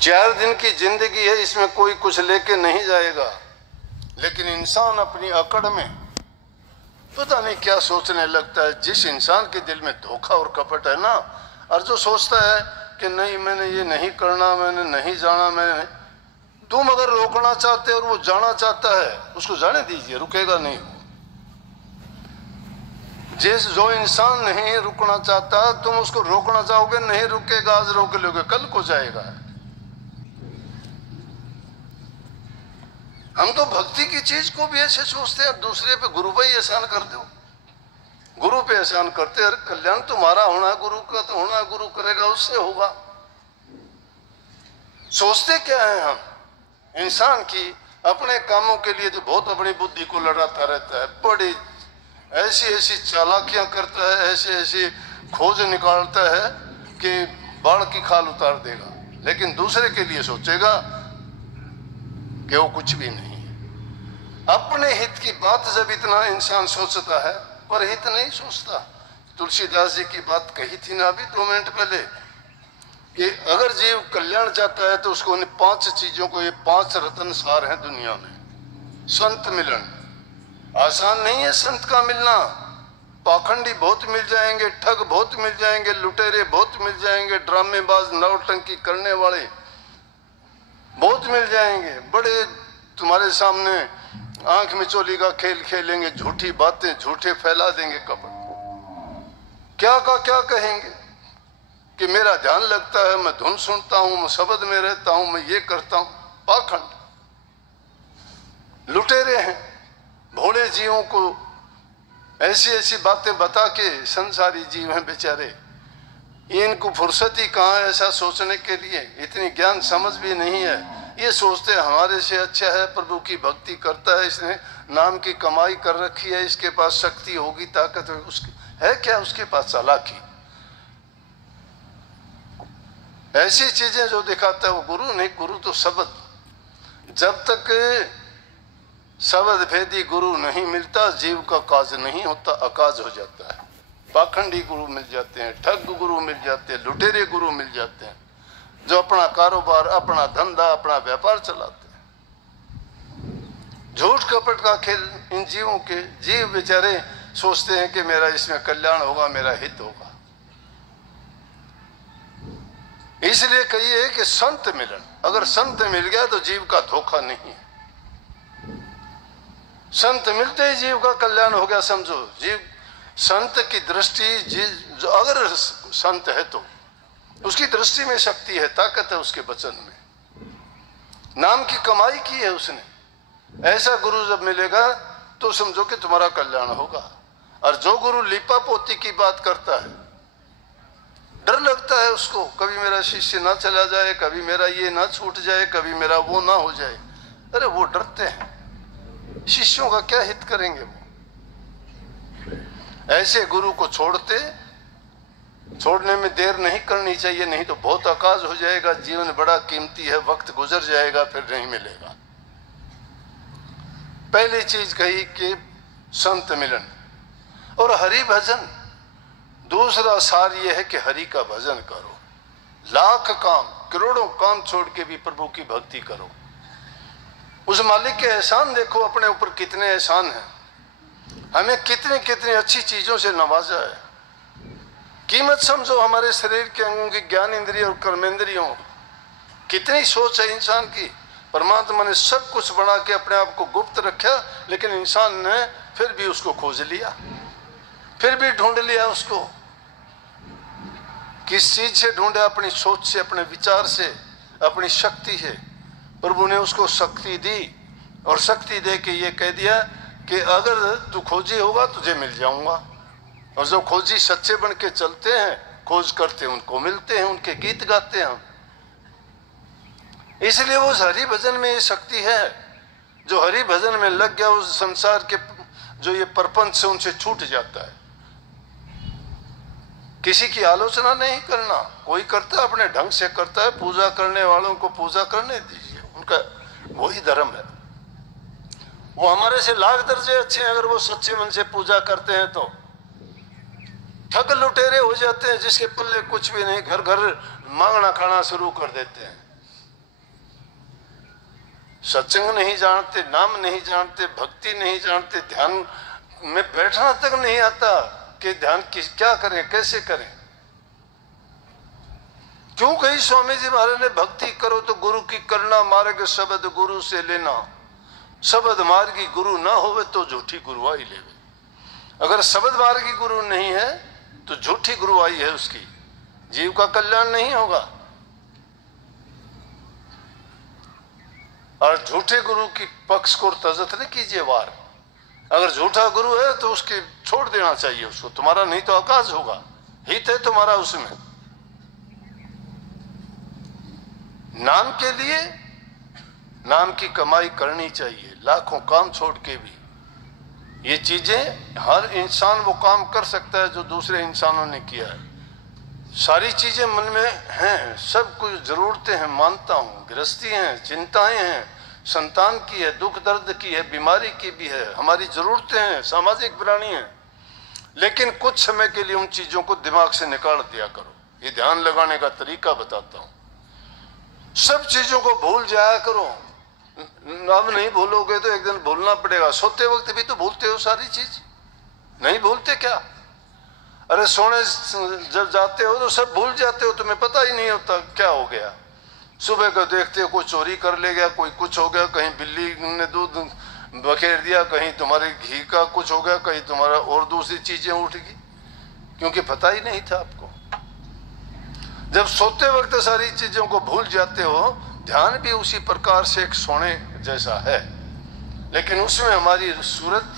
4 दिन की जिंदगी है, इसमें कोई कुछ लेके नहीं जाएगा। लेकिन इंसान अपनी अकड़ में पता नहीं क्या सोचने लगता है। जिस इंसान के दिल में धोखा और कपट है ना, और जो सोचता है कि नहीं मैंने ये नहीं करना, मैंने नहीं जाना, मैंने, तुम अगर रोकना चाहते और वो जाना चाहता है उसको जाने दीजिए, रुकेगा नहीं। जो इंसान नहीं रुकना चाहता तुम उसको रोकना चाहोगे, नहीं रुकेगा, आज रोक लोगे कल को जाएगा। हम तो भक्ति की चीज को भी ऐसे सोचते हैं, दूसरे पे गुरु पे ही एहसान कर दो, गुरु पे एहसान करते, अरे कल्याण तुम्हारा होना, गुरु का तो होना, गुरु करेगा उससे होगा। सोचते क्या है हम? इंसान की अपने कामों के लिए तो बहुत अपनी बुद्धि को लड़ाता रहता है, बड़ी ऐसी ऐसी चालाकियां करता है, ऐसी ऐसी खोज निकालता है कि बाढ़ की खाल उतार देगा। लेकिन दूसरे के लिए सोचेगा कि वो कुछ भी नहीं है। अपने हित की बात जब इतना इंसान सोचता है, पर हित नहीं सोचता। तुलसीदास जी की बात कही थी ना अभी 2 मिनट पहले कि अगर जीव कल्याण चाहता है तो उसको इन 5 चीजों को, ये 5 रत्न सार है दुनिया में। संत मिलन आसान नहीं है, संत का मिलना। पाखंडी बहुत मिल जाएंगे, ठग बहुत मिल जाएंगे, लुटेरे बहुत मिल जाएंगे, ड्रामेबाज नौटंकी करने वाले बहुत मिल जाएंगे, बड़े तुम्हारे सामने आंख मिचोली का खेल खेलेंगे, झूठी बातें झूठे फैला देंगे कपट। क्या का क्या कहेंगे कि मेरा ध्यान लगता है, मैं धुन सुनता हूं, मैं शब्द में रहता हूं, मैं ये करता हूं। पाखंड लुटेरे हैं, भोले जीवों को ऐसी ऐसी बातें बता के, संसारी जीव हैं बेचारे, इनको फुर्सत ही कहाँ है ऐसा सोचने के लिए, इतनी ज्ञान समझ भी नहीं है। ये सोचते हमारे से अच्छा है, प्रभु की भक्ति करता है, इसने नाम की कमाई कर रखी है, इसके पास शक्ति होगी, ताकत होगी, उसकी है क्या उसके पास? चालाकी। ऐसी चीजें जो दिखाता है वो गुरु नहीं। गुरु तो शब्द, जब तक शब्द भेदी गुरु नहीं मिलता जीव का काज नहीं होता, अकाज हो जाता है। पाखंडी गुरु मिल जाते हैं, ठग गुरु मिल जाते हैं, लुटेरे गुरु मिल जाते हैं, जो अपना कारोबार, अपना धंधा, अपना व्यापार चलाते हैं। झूठ कपट का खेल इन जीवों के, जीव बेचारे सोचते हैं कि मेरा इसमें कल्याण होगा, मेरा हित होगा। इसलिए कहिए कि संत मिलन, अगर संत मिल गया तो जीव का धोखा नहीं है। संत मिलते ही जीव का कल्याण हो गया, समझो। जीव संत की दृष्टि, जो अगर संत है तो उसकी दृष्टि में शक्ति है, ताकत है उसके वचन में, नाम की कमाई की है उसने। ऐसा गुरु जब मिलेगा तो समझो कि तुम्हारा कल्याण होगा। और जो गुरु लीपा पोती की बात करता है, डर लगता है उसको, कभी मेरा शिष्य ना चला जाए, कभी मेरा ये ना छूट जाए, कभी मेरा वो ना हो जाए। अरे वो डरते हैं, शिष्यों का क्या हित करेंगे वो? ऐसे गुरु को छोड़ने में देर नहीं करनी चाहिए, नहीं तो बहुत अकाज हो जाएगा। जीवन बड़ा कीमती है, वक्त गुजर जाएगा, फिर नहीं मिलेगा। पहली चीज कही कि संत मिलन और हरि भजन। दूसरा सार यह है कि हरि का भजन करो। लाख काम, करोड़ों काम छोड़ के भी प्रभु की भक्ति करो। उस मालिक के एहसान देखो, अपने ऊपर कितने एहसान हैं, हमें कितनी कितनी अच्छी चीजों से नवाजा है। कीमत समझो हमारे शरीर के अंगों की, ज्ञान इंद्रिय और कर्मेंद्रियों, कितनी सोच है इंसान की। परमात्मा ने सब कुछ बना के अपने आप को गुप्त रखा, लेकिन इंसान ने फिर भी उसको खोज लिया, फिर भी ढूंढ लिया उसको। किस चीज से ढूंढा? अपनी सोच से, अपने विचार से, अपनी शक्ति से। प्रभु ने उसको शक्ति दी और शक्ति दे के ये कह दिया कि अगर तू खोजी होगा तुझे मिल जाऊंगा। और जो खोजी सच्चे बन के चलते हैं, खोज करते हैं, उनको मिलते हैं, उनके गीत गाते हैं। इसलिए वो हरि भजन में ये शक्ति है। जो हरि भजन में लग गया, उस संसार के जो ये प्रपंच से उनसे छूट जाता है। किसी की आलोचना नहीं करना, कोई करता है अपने ढंग से करता है। पूजा करने वालों को पूजा करने दीजिए, उनका वही धर्म है। वो हमारे से लाख दर्जे अच्छे हैं, अगर वो सच्चे मन से पूजा करते हैं तो। ठग लुटेरे हो जाते हैं जिसके पल्ले कुछ भी नहीं, घर घर मांगना खाना शुरू कर देते हैं। सत्संग नहीं जानते, नाम नहीं जानते, भक्ति नहीं जानते, ध्यान में बैठना तक नहीं आता कि ध्यान क्या करें, कैसे करें। क्यों कही स्वामी जी महाराज ने भक्ति करो तो गुरु की करना, मार्ग शब्द गुरु से लेना, शब्द मार्गी गुरु ना होवे तो झूठी गुरुआई लेवे। अगर शब्द मार्गी गुरु नहीं है तो झूठी गुरुआई है उसकी, जीव का कल्याण नहीं होगा। और झूठे गुरु की पक्ष को तजत न कीजिए वार। अगर झूठा गुरु है तो उसके छोड़ देना चाहिए उसको, तुम्हारा नहीं तो आकाश होगा, हित है तुम्हारा उसमें। नाम के लिए नाम की कमाई करनी चाहिए, लाखों काम छोड़ के भी। ये चीजें हर इंसान वो काम कर सकता है जो दूसरे इंसानों ने किया है। सारी चीजें मन में हैं, सब कुछ जरूरतें हैं, मानता हूं, गृहस्थी हैं, चिंताएं हैं, संतान की है, दुख दर्द की है, बीमारी की भी है, हमारी जरूरतें हैं, सामाजिक प्राणी हैं। लेकिन कुछ समय के लिए उन चीजों को दिमाग से निकाल दिया करो। ये ध्यान लगाने का तरीका बताता हूं। सब चीजों को भूल जाया करो। अब नहीं भूलोगे तो एक दिन भूलना पड़ेगा। सोते वक्त भी तो भूलते हो सारी चीज, नहीं भूलते क्या? अरे सोने जब जाते हो तो सब भूल जाते हो, तुम्हें पता ही नहीं होता क्या हो गया। सुबह को देखते हो कोई चोरी कर ले गया, कोई कुछ हो गया, कहीं बिल्ली ने दूध बखेर दिया, कहीं तुम्हारे घी का कुछ हो गया, कहीं तुम्हारा और दूसरी चीजें उठ गई, क्योंकि पता ही नहीं था आपको। जब सोते वक्त सारी चीजों को भूल जाते हो, ध्यान भी उसी प्रकार से एक सोने जैसा है, लेकिन उसमें हमारी सूरत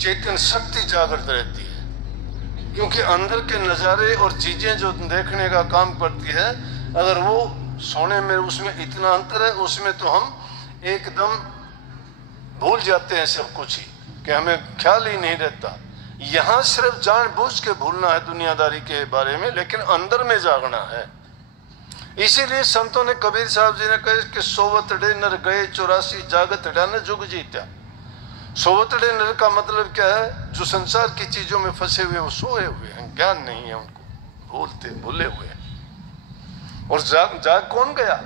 चेतन शक्ति जागृत रहती है, क्योंकि अंदर के नज़ारे और चीजें जो देखने का काम करती है, अगर वो सोने में उसमें इतना अंतर है, उसमें तो हम एकदम भूल जाते हैं सब कुछ ही, कि हमें ख्याल ही नहीं रहता। यहाँ सिर्फ जानबूझ के भूलना है दुनियादारी के बारे में, लेकिन अंदर में जागना है। इसीलिए संतों ने, कबीर साहब जी ने कहे कि सोवतड़े नर गए 84 जागत न जुग जीत्या। सोवतड़े नर का मतलब क्या है? जो संसार की चीजों में फंसे हुए, वो सोए हुए हैं, ज्ञान नहीं है उनको, भूले हुए हैं। और जाग कौन गया?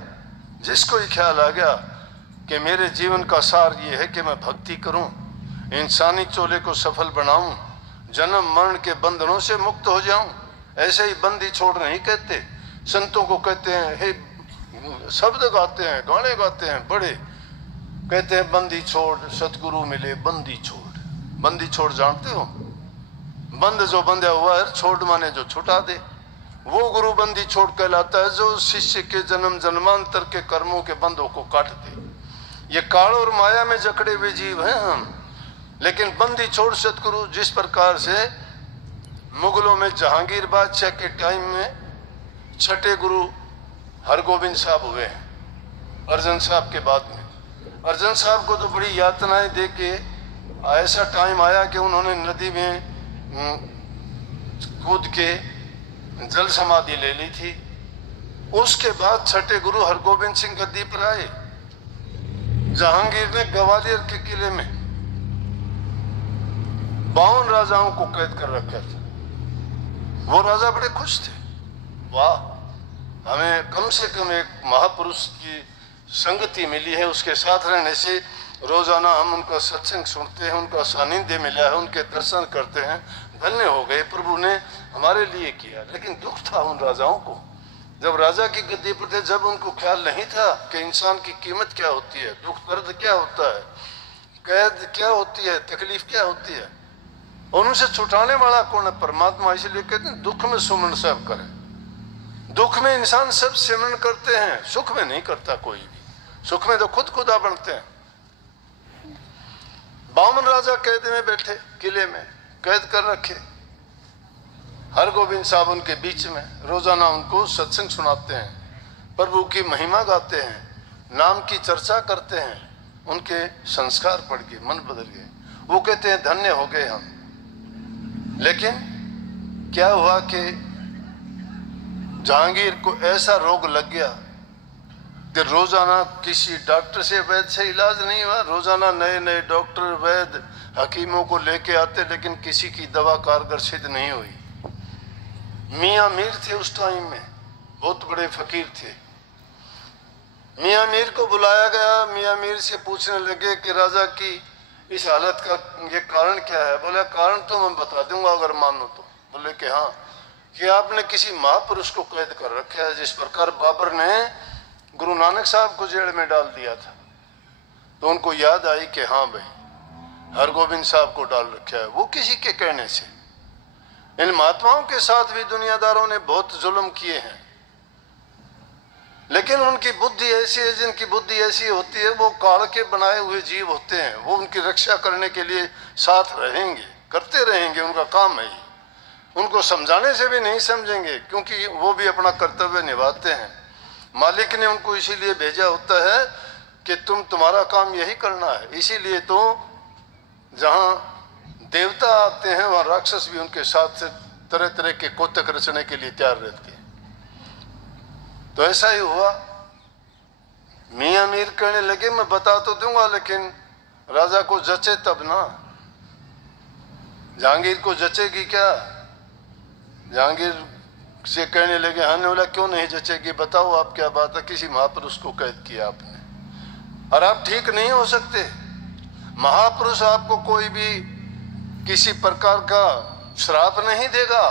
जिसको ही ख्याल आ गया कि मेरे जीवन का सार ये है कि मैं भक्ति करूं, इंसानी चोले को सफल बनाऊं, जन्म मरण के बंधनों से मुक्त हो जाऊं। ऐसे ही बंदी छोड़ नहीं कहते, संतों को कहते हैं, हे शब्द गाते हैं, गाने गाते हैं बड़े, कहते हैं बंदी छोड़ सतगुरु मिले बंदी छोड़। बंदी छोड़ जानते हो? बंद जो बंधा हुआ है, छोड़ माने जो छुटा दे, वो गुरु बंदी छोड़ कहलाता है, जो शिष्य के जन्म जन्मांतर के कर्मों के बंधों को काट दे। ये काल और माया में जकड़े हुए जीव हैं हम, लेकिन बंदी छोड़ सतगुरु, जिस प्रकार से मुगलों में जहांगीर बादशाह के टाइम में छठे गुरु हरगोबिंद साहब हुए हैं, अर्जन साहब के बाद में। अर्जन साहब को तो बड़ी यातनाएं दे के ऐसा टाइम आया कि उन्होंने नदी में कूद के जल समाधि ले ली थी। उसके बाद छठे गुरु हरगोबिंद सिंह गद्दी पर आए। जहांगीर ने ग्वालियर के किले में 52 राजाओं को कैद कर रखा था। वो राजा बड़े खुश थे, वाह हमें कम से कम एक महापुरुष की संगति मिली है, उसके साथ रहने से रोजाना हम उनका सत्संग सुनते हैं, उनका सानिध्य मिला है, उनके दर्शन करते हैं, धन्य हो गए, प्रभु ने हमारे लिए किया। लेकिन दुख था उन राजाओं को, जब राजा की गद्दी पर थे, जब उनको ख्याल नहीं था कि इंसान की कीमत क्या होती है, दुख दर्द क्या होता है, कैद क्या होती है, तकलीफ क्या होती है, और उनसे छुटाने वाला कौन है? परमात्मा। इसलिए कहते हैं दुख में सुमन सब करें। दुख में इंसान सब सिमरन करते हैं, सुख में नहीं करता कोई भी। सुख में तो खुद खुदा बनते हैं। 52 राजा कैद में बैठे, किले में कैद कर रखे। हरगोबिंद साहब उनके बीच में रोजाना उनको सत्संग सुनाते हैं, प्रभु की महिमा गाते हैं, नाम की चर्चा करते हैं। उनके संस्कार पड़ गए, मन बदल गए। वो कहते हैं धन्य हो गए हम। लेकिन क्या हुआ कि जहांगीर को ऐसा रोग लग गया कि रोजाना किसी डॉक्टर से, वैद्य से इलाज नहीं हुआ। रोजाना नए नए डॉक्टर, वैद्य, हकीमों को लेके आते, लेकिन किसी की दवा कारगर सिद्ध नहीं हुई। मियाँ मीर थे उस टाइम में, बहुत बड़े फकीर थे। मियाँ मीर को बुलाया गया। मियाँ मीर से पूछने लगे कि राजा की इस हालत का ये कारण क्या है? बोले कारण तो मैं बता दूंगा अगर मानो तो। बोले कि हाँ, कि आपने किसी महापुरुष को कैद कर रखा है, जिस प्रकार बाबर ने गुरु नानक साहब को जेल में डाल दिया था। तो उनको याद आई कि हाँ भाई, हरगोबिंद साहब को डाल रखा है, वो किसी के कहने से। इन महात्माओं के साथ भी दुनियादारों ने बहुत जुल्म किए हैं, लेकिन उनकी बुद्धि ऐसी है, जिनकी बुद्धि ऐसी होती है, वो काल के बनाए हुए जीव होते हैं। वो उनकी रक्षा करने के लिए साथ रहेंगे, करते रहेंगे, उनका काम है। उनको समझाने से भी नहीं समझेंगे, क्योंकि वो भी अपना कर्तव्य निभाते हैं। मालिक ने उनको इसीलिए भेजा होता है कि तुम्हारा काम यही करना है। इसीलिए तो जहाँ देवता आते हैं वहाँ राक्षस भी उनके साथ से तरह तरह के कोतक रचने के लिए तैयार रहते हैं। तो ऐसा ही हुआ। मियाँ मीर कहने लगे मैं बता तो दूंगा, लेकिन राजा को जचे तब ना। जहांगीर को जचेगी क्या? जहांगीर से कहने लगे, हाँ ने बोला क्यों नहीं जचेगी, बताओ आप क्या बात है, किसी महापुरुष को कैद किया आपने और आप ठीक नहीं हो सकते। महापुरुष आपको कोई भी किसी प्रकार का श्राप नहीं देगा,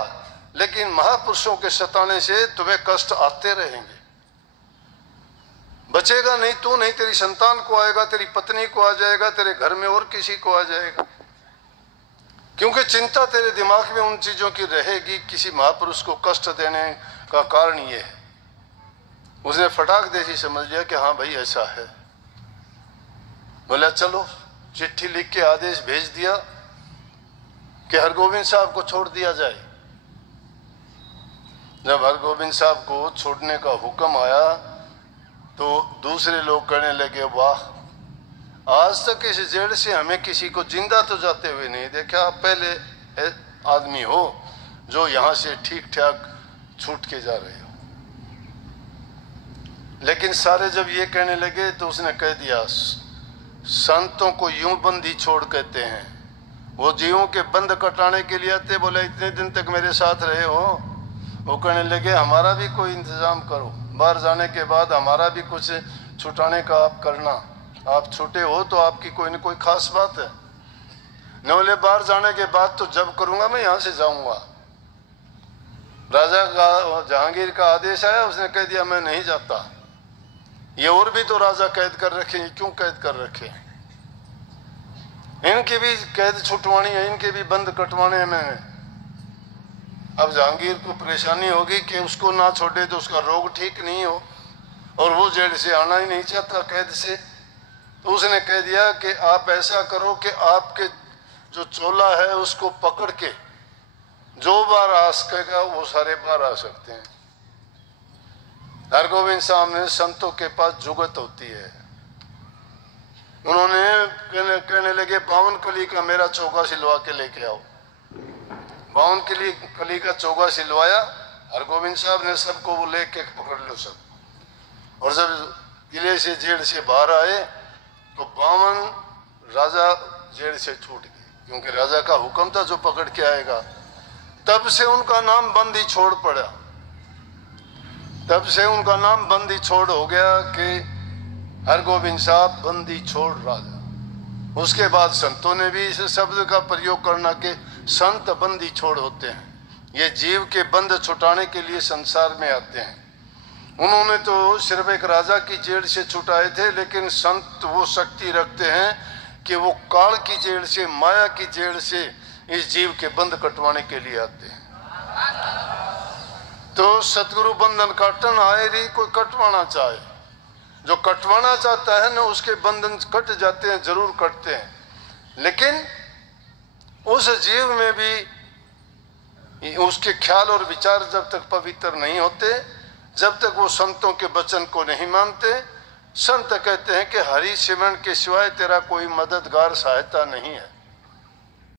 लेकिन महापुरुषों के सताने से तुम्हें कष्ट आते रहेंगे। बचेगा नहीं, तू नहीं, तेरी संतान को आएगा, तेरी पत्नी को आ जाएगा, तेरे घर में और किसी को आ जाएगा, क्योंकि चिंता तेरे दिमाग में उन चीजों की रहेगी। किसी महापुरुष को कष्ट देने का कारण ये है। उसने फटाक देसी समझ लिया कि हाँ भाई ऐसा है। बोला चलो, चिट्ठी लिख के आदेश भेज दिया कि हरगोबिंद साहब को छोड़ दिया जाए। जब हरगोबिंद साहब को छोड़ने का हुक्म आया तो दूसरे लोग कहने लगे, वाह, आज तक इस जेल से हमें किसी को जिंदा तो जाते हुए नहीं देखा। आप पहले आदमी हो जो यहाँ से ठीक ठाक छूट के जा रहे हो। लेकिन सारे जब ये कहने लगे तो उसने कह दिया, संतों को यूं बंदी छोड़ कहते हैं, वो जीवों के बंद कटाने के लिए आते। बोले इतने दिन तक मेरे साथ रहे हो। वो कहने लगे हमारा भी कोई इंतजाम करो, बाहर जाने के बाद हमारा भी कुछ छुटाने का आप करना। आप छूटे हो तो आपकी कोई न कोई खास बात है। न बोले बाहर जाने के बाद तो जब करूंगा मैं यहाँ से जाऊंगा। राजा का जहांगीर का आदेश आया, उसने कह दिया मैं नहीं जाता। ये और भी तो राजा कैद कर रखे, क्यों कैद कर रखे? इनकी भी कैद छुटवानी है, इनके भी बंद कटवाने हैं मैंने। अब जहांगीर को परेशानी होगी कि उसको ना छोड़े तो उसका रोग ठीक नहीं हो, और वो जेल से आना ही नहीं चाहता कैद से। तो उसने कह दिया कि आप ऐसा करो कि आपके जो चोला है उसको पकड़ के जो बार आ सकेगा वो सारे बार आ सकते हैं। हरगोबिंद साहब ने संतों के पास जुगत होती है। उन्होंने कहने लगे 52 कली का मेरा चौका सिलवा के लेके आओ। 52 कली का चौका सिलवाया। हरगोबिंद साहब ने सबको वो लेके पकड़ लो सब, और जब किले से जेल से बाहर आए तो 52 राजा जेल से छूट गए, क्योंकि राजा का हुक्म था जो पकड़ के आएगा। तब से उनका नाम बंदी छोड़ पड़ा। तब से उनका नाम बंदी छोड़ हो गया कि हरगोबिंद साहब बंदी छोड़ राजा। उसके बाद संतों ने भी इस शब्द का प्रयोग करना कि संत बंदी छोड़ होते हैं। ये जीव के बंद छुटाने के लिए संसार में आते हैं। उन्होंने तो सिर्फ एक राजा की जेल से छुटाए थे, लेकिन संत वो शक्ति रखते हैं कि वो काल की जेल से, माया की जेल से इस जीव के बंद कटवाने के लिए आते हैं। तो सतगुरु बंधन काटन आए रही, कोई कटवाना चाहे, जो कटवाना चाहता है ना उसके बंधन कट जाते हैं, जरूर कटते हैं। लेकिन उस जीव में भी उसके ख्याल और विचार जब तक पवित्र नहीं होते, जब तक वो संतों के वचन को नहीं मानते, संत कहते हैं कि हरि सिमरन के सिवाय तेरा कोई मददगार सहायता नहीं है।